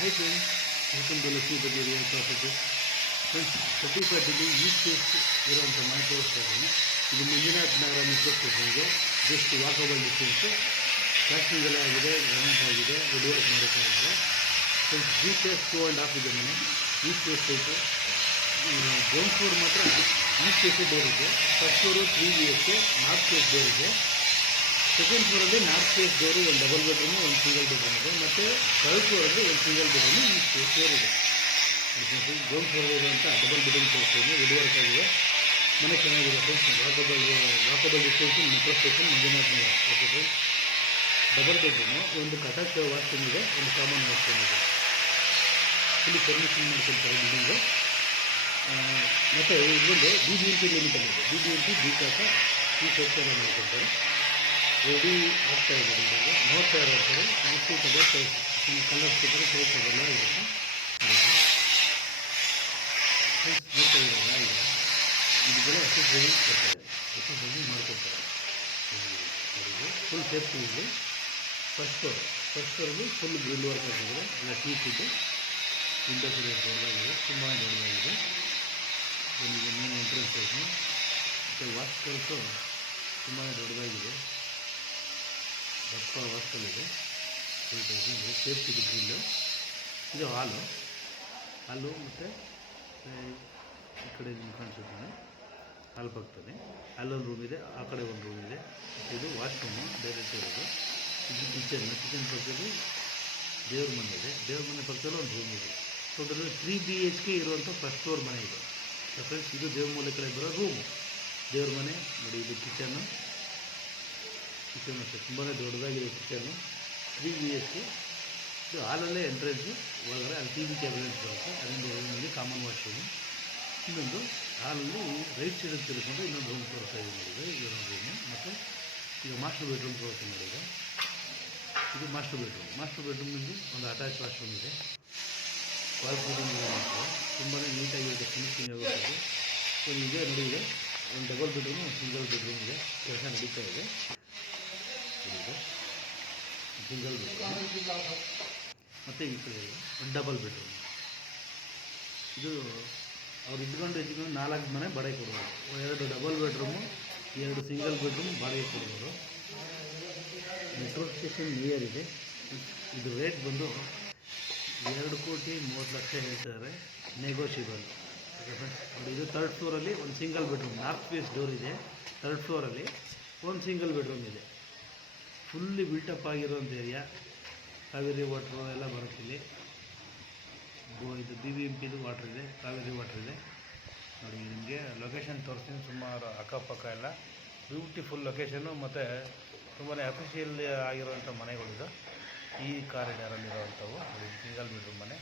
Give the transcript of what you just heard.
Hi friends, welcome to Lakshmi Badi Real Property. Friends, 35 east face ಇರುವಂಥ ಮನೆ ತೋರಿಸ್ತಾ ಇದ್ದೀನಿ. ಇದು ಮಂಜುನಾಥ್ ನಗರ ಮೆಟ್ರೋ ಸ್ಟೇಷನ್ಗೆ ಜಸ್ಟ್ ವಾಕಬಲ್ ಡಿಸ್ಟೆನ್ಸು. ಪ್ಲಾಸ್ಟಿಂಗ್ ಎಲ್ಲ ಆಗಿದೆ, ಗ್ರಾನೈಟ್ ಆಗಿದೆ, ವುಡ್ ವರ್ಕ್ ಮಾಡ್ತಾ ಇದ್ದಾರೆ. ಫ್ರೆಂಡ್ಸ್, 3 ಪ್ಲೇಸ್ 2.5 ಇದೆ ಮನೆ. East face site. Ground floor ಮಾತ್ರ ಈಸ್ಟ್ ಫೇಸ್ ಡೋರ್ ಇದೆ. First floor 3 BHK north face door ಇದೆ. ಸೆಕೆಂಡ್ ಫ್ಲೋರಲ್ಲಿ ನಾರ್ತ್ ಫೇಸ್ ಡೋರು, ಒಂದು ಡಬಲ್ ಬೆಡ್ರೂಮು, ಒಂದು ಸಿಂಗಲ್ ಬೆಡ್ರೂಮ್ ಇದೆ. ಮತ್ತು ಥರ್ಡ್ ಫ್ಲೋರಲ್ಲಿ ಒಂದು ಸಿಂಗಲ್ ಬೆಡ್ರೂಮು ಈಸ್ಟ್ ಫ್ಲೋರ್ ಇದೆ. ಗ್ರೌಂಡ್ ಫ್ಲೋರ್ ಇರುವಂಥ ಡಬಲ್ ಬೆಡ್ರೂಮ್ ತೋರಿಸ್ತೀನಿ. ವುಡ್ ವರ್ಕ್ ಆಗಿದೆ, ಮನೆ ಚೆನ್ನಾಗಿದೆ friends. Walkable distance metro station Manjunath Nagar. Okay friends, double bedroom, ಒಂದು ಅಟ್ಯಾಚ್ ವಾಶ್ರೂಮ್ ಇದೆ, ಒಂದು ಕಾಮನ್ ವಾಶ್ರೂಮ್ ಇದೆ. ಫುಲ್ಲಿ ಪರ್ಮಿಷನ್ ಮಾಡ್ಕೊಳ್ತಾರೆ ಬಿಲ್ಡಿಂಗು. ಮತ್ತು ಇದೊಂದು BBMP ಲಿಮಿಟಲ್ಲಿದೆ. BBMP BCAS ಈ ಸೆಕ್ಟರ್ ಮಾಡ್ಕೊಳ್ತಾರೆ. ರೆಡಿ ಆಗ್ತಾ ಇದೆ ಬಿಲ್ಡಿಂಗು. ನೋಡ್ತಾ ಇರೋದು ಮುಚ್ಚಿಟ್ಟದೆ ಕಲರ್ ಸಿಕ್ಕರೆ ತೋರಿಸೋದೆಲ್ಲ ಇರುತ್ತೆ. ನೋಡ್ತಾ ಇರೋಲ್ಲ ಈಗ ಇದೆಲ್ಲ ಡ್ರೈವಿಂಗ್ ಕೊಡ್ತಾರೆ, ಡ್ರೈವಿಂಗ್ ಮಾಡಿಕೊಡ್ತಾರೆ. ಫುಲ್ ಸೇಫ್ಟಿ ಇದೆ. ಫಸ್ಟ್ ಫ್ಲೋರಲ್ಲಿ ಫುಲ್ ಗ್ರಿಲ್ ವರ್ಕ್ ಆಗಿದ್ರೆ ಎಲ್ಲ ಟೀಪ್ ಇದೆ. ವಿಂಡೋಸ್ ದೊಡ್ಡದಾಗಿದೆ, ತುಂಬ ದೊಡ್ಡದಾಗಿದೆ. ಈಗ ಮೇನ್ ಎಂಟ್ರೆನ್ಸ್ ಐತೆ ಮತ್ತು ವಾಸ್ಕಲ್ಸು ತುಂಬಾ ದೊಡ್ಡದಾಗಿದೆ. ದಪ್ಪ ವಾಸ್ಕಲ್ ಇದೆ. Full type safety grill. ಇದು ಹಾಲು ಮತ್ತು ಈ ಕಡೆ ನಿಮ್ಗೆ ಕಾಣಿಸುತ್ತಾನೆ ಹಾಲು ಪಕ್ಕದಲ್ಲಿ ಅಲ್ಲೊಂದು ರೂಮ್ ಇದೆ, ಆ ಕಡೆ ಒಂದು ರೂಮ್ ಇದೆ. ಇದು ವಾಶ್ರೂಮು ಡೈರೆಕ್ಟ್ ಇರೋದು. ಇದು ಕಿಚನ್ ಪಕ್ಕದಲ್ಲಿ ದೇವ್ರ ಮನೆ ಇದೆ. ದೇವ್ರ ಮನೆ ಪಕ್ಕದಲ್ಲಿ ಒಂದು ರೂಮ್ ಇದೆ. ಟೋಟಲ್ 3 BHK ಇರುವಂಥ ಫಸ್ಟ್ ಫ್ಲೋರ್ ಮನೆ ಇದೆ. ಫ್ರೆಂಡ್ಸ್, ಇದು ದೇವ್ರ ಮೂಲೆ ಕಡೆ ಬರೋ ರೂಮು, ದೇವ್ರ ಮನೆ ನೋಡಿ. ಇದು ಕಿಚನ್ನು ಅಷ್ಟೇ ತುಂಬಾ ದೊಡ್ಡದಾಗಿದೆ ಕಿಚನ್ನು. 3 BHK. ಇದು ಹಾಲಲ್ಲೇ ಎಂಟ್ರೆನ್ಸು ಒಳಗಡೆ ಅಲ್ಲಿ TV ಕ್ಯಾಬಿನೆಟ್ಸ್ ಬರುತ್ತೆ. ಅದೊಂದು ರೂಮಲ್ಲಿ ಕಾಮನ್ ವಾಶ್ರೂಮು. ಇನ್ನೊಂದು ಹಾಲಲ್ಲಿ ರೈಟ್ ಸೈಡಲ್ಲಿ ತಿಳ್ಕೊಂಡು ಇನ್ನೊಂದು ರೂಮ್ ತೋರಿಸ್ತಾ ಇದೆ ನೋಡಿದೆ. ಇದೊಂದು ರೂಮು. ಮತ್ತು ಈಗ ಮಾಸ್ಟರ್ ಬೆಡ್ರೂಮ್ ತೋರಿಸ್ತೀನಿ ನೋಡಿದೆ. ಇದು ಮಾಸ್ಟರ್ ಬೆಡ್ರೂಮ್ನಲ್ಲಿ ಒಂದು ಅಟ್ಯಾಚ್ ವಾಶ್ರೂಮ್ ಇದೆ. ವಾಲ್ ಫೀಟಿಂಗ್ ಮಾತ್ರ ತುಂಬಾ ನೀಟಾಗಿರುತ್ತೆ, ಫಿನಿಶಿಂಗ್ ಆಗುತ್ತೆ. ಸೊ ಇದೆ ನೋಡಿ, ಇದೆ ಒಂದು ಡಬಲ್ ಬೆಡ್ರೂಮು, ಒಂದು ಸಿಂಗಲ್ ಬೆಡ್ರೂಮ್ ಇದೆ. ಕೆಲಸ ನಡೀತಾ ಇದೆ. ಸಿಂಗಲ್ ಬೆಡ್ರೂಮ್ ಮತ್ತು ಈ ಕಡೆ ಒಂದು ಡಬಲ್ ಬೆಡ್ರೂಮ್. ಇದು ಅವ್ರು ಇಟ್ಕೊಂಡು 4 ಮನೆ ಬಾಡಿಗೆ ಕೊಡ್ಬೋದು. 2 ಡಬಲ್ ಬೆಡ್ರೂಮು, 2 ಸಿಂಗಲ್ ಬೆಡ್ರೂಮ್ ಬಾಡಿಗೆ ಕೊಡ್ಬೋದು. ಮೆಟ್ರೋ ಸ್ಟೇಷನ್ ನಿಯರ್ ಇದೆ. ಇದು ರೇಟ್ ಬಂದು 2,30,00,000 ಹೇಳ್ತಾರೆ, ನೆಗೋಷಿಯಬಲ್. ಓಕೆ ಫ್ರೆಂಡ್ಸ್, ನೋಡಿ ಇದು ಥರ್ಡ್ ಫ್ಲೋರಲ್ಲಿ ಒಂದು single bedroom, north face door ಇದೆ. ಥರ್ಡ್ ಫ್ಲೋರಲ್ಲಿ ಒಂದು ಸಿಂಗಲ್ ಬೆಡ್ರೂಮ್ ಇದೆ. ಫುಲ್ಲಿ ಬಿಲ್ಟಪ್ ಆಗಿರೋಂಥ ಏರಿಯಾ. ಕಾವೇರಿ ವಾಟ್ರು ಎಲ್ಲ ಬರುತ್ತಿಲ್ಲಿ. ಇದು BBMPದು ವಾಟ್ರ್ ಇದೆ, ಕಾವೇರಿ ವಾಟ್ರ್ ಇದೆ. ನೋಡಿ ನಿಮಗೆ ಲೊಕೇಶನ್ ತೋರಿಸ್ತೀನಿ. ಸುಮಾರು ಅಕ್ಕಪಕ್ಕ ಎಲ್ಲ ಬ್ಯೂಟಿಫುಲ್ ಲೊಕೇಶನ್ನು ಮತ್ತು ತುಂಬಾ ಅಫಿಷಿಯಲ್ ಆಗಿರುವಂಥ ಮನೆಗಳಿದು ಈ ಕಾರಿಡಾರಲ್ಲಿರುವಂಥವು. ಸಿಂಗಲ್ ಬೆಡ್ರೂಮ್ ಮನೆ.